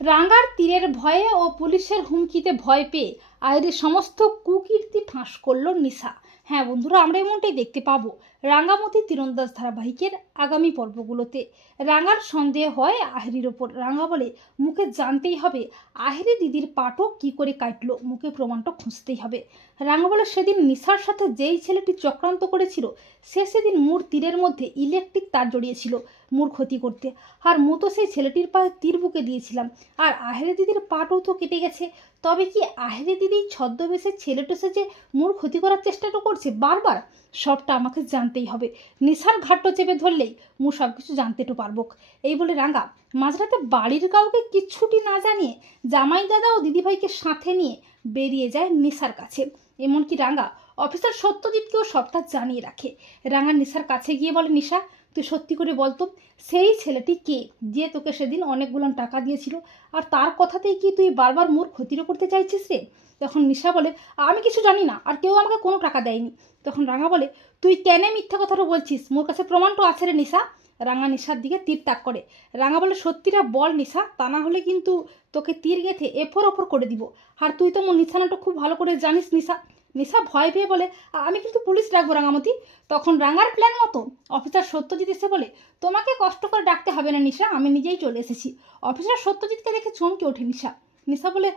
রাঙ্গার তীরের ভয়ে ও পুলিশের হুমকিতে ভয় পেয়ে আইরির সমস্ত কুকীর্তি ফাঁস করল নিশা। হ্যাঁ বন্ধুরা, আমরা এমনটাই দেখতে পাবো রাঙ্গামতি তীরন্দাজ ধারাবাহিকের আগামী পর্বগুলোতে। রাঙ্গার সন্দেহ হয় আহিরির ওপর। রাঙ্গা বলে মুখে জানতেই হবে আহিরি দিদির পাটও কি করে কাটলো, মুখে প্রমাণটা খুঁজতেই হবে। রাঙ্গা বলে সেদিন নিশার সাথে যেই ছেলেটি চক্রান্ত করেছিল সে সেদিন মুর তীরের মধ্যে ইলেকট্রিক তার জড়িয়েছিল মুর ক্ষতি করতে, আর মু তো সেই ছেলেটির পায়ে তীর বুকে দিয়েছিলাম। আর আহিরি দিদির পাটও তো কেটে গেছে। তবে কি আহিরি দিদি ছদ্মবেশে ছেলেটা সে যে মোর ক্ষতি করার চেষ্টাটা করছে বারবার? সবটা আমাকে জানতেই হবে। নিশার ঘাট্ট চেপে ধরলেই মু সব কিছু জানতে তো পারবো। এই বলে রাঙ্গা মাঝরাতে বাড়ির কাউকে কিচ্ছুটি না জানিয়ে জামাই দাদা ও দিদিভাইকে সাথে নিয়ে বেরিয়ে যায় নিশার কাছে। এমনকি রাঙ্গা অফিসার সত্যজিৎকেও সবটা জানিয়ে রাখে। রাঙ্গা নিশার কাছে গিয়ে বলে, নিশা তুই সত্যি করে বলতো সেই ছেলেটি কে যে তোকে সেদিন অনেকগুলো টাকা দিয়েছিল, আর তার কথাতেই কি তুই বারবার মোর ক্ষতিরও করতে চাইছিস রে? তখন নিশা বলে, আমি কিছু জানি না, আর কেউ আমাকে কোনো টাকা দেয়নি। তখন রাঙ্গা বলে, তুই কেন মিথ্যা কথাটা বলছিস? মোর কাছে প্রমাণটা আছে রে নিশা। রাঙ্গা নিশার দিকে তীর তাক করে। রাঙ্গা বলে, সত্যিটা বল নিশা, তা না হলে কিন্তু তোকে তীর গেঁথে এফর ওপর করে দিব। আর তুই তো মোর নিশানাটা খুব ভালো করে জানিস নিশা। নিশা ভয় পেয়ে বলে, আমি কিন্তু পুলিশ ডাকবো রাঙ্গামতি। তখন রাঙ্গার প্ল্যান মতো অফিসার সত্যজিৎ এসে বলে, তোমাকে কষ্ট করে ডাকতে হবে না নিশা, আমি নিজেই চলে এসেছি। অফিসার সত্যজিৎকে দেখে চমকে ওঠে নিশা। নিশা বলে,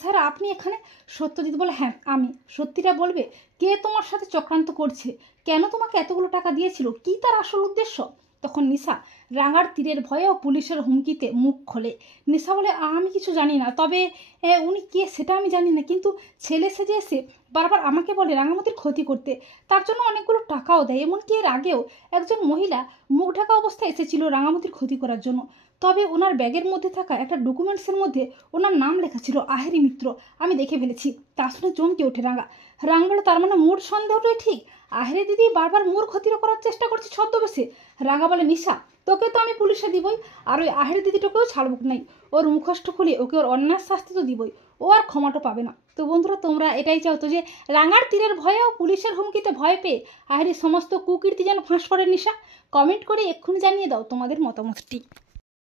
স্যার আপনি এখানে? সত্যজিৎ বলে, হ্যাঁ আমি। সত্যিটা বলবে, কে তোমার সাথে চক্রান্ত করছে, কেন তোমাকে এতগুলো টাকা দিয়েছিল, কি তার আসল উদ্দেশ্য? তখন নিশা রাঙ্গার তীরের ভয়ে ও পুলিশের হুমকিতে মুখ খোলে। নিশা বলে, আমি কিছু জানি না, তবে উনি কে সেটা আমি জানি না, কিন্তু ছেলে সেজে এসে বারবার আমাকে বলে রাঙ্গামতির ক্ষতি করতে, তার জন্য অনেকগুলো টাকাও দেয়। এমনকি এর আগেও একজন মহিলা মুখ ঢাকা অবস্থায় এসেছিল রাঙ্গামতির ক্ষতি করার জন্য। তবে ওনার ব্যাগের মধ্যে থাকা একটা ডকুমেন্টসের মধ্যে ওনার নাম লেখা ছিল আহিরি মিত্র, আমি দেখে ফেলেছি। তার শুনে চমকে ওঠে রাঙ্গা। রাঙ্গা বলে, তার মানে মোর সন্দেহটাই ঠিক, আহিরি দিদি বারবার মোর ক্ষতি করার চেষ্টা করছে ছদ্মবেশে। রাঙ্গা বলে, নিশা তোকে তো আমি পুলিশে দিবই, আর ওই আহিরি দিদিটাকেও ছাড়বো নাই। ওর মুখোশটা খুলে ওকে ওর অন্যায় শাস্তি তো দিবই, ও আর ক্ষমাটা পাবে না। তো বন্ধুরা, তোমরা এটাই চাও তো যে রাঙ্গার তীরের ভয়ে ও পুলিশের হুমকিতে ভয় পেয়ে আহিরির সমস্ত কুকীর্তি যেন ফাঁস করে নিশা? কমেন্ট করে এক্ষুনি জানিয়ে দাও তোমাদের মতামতটি।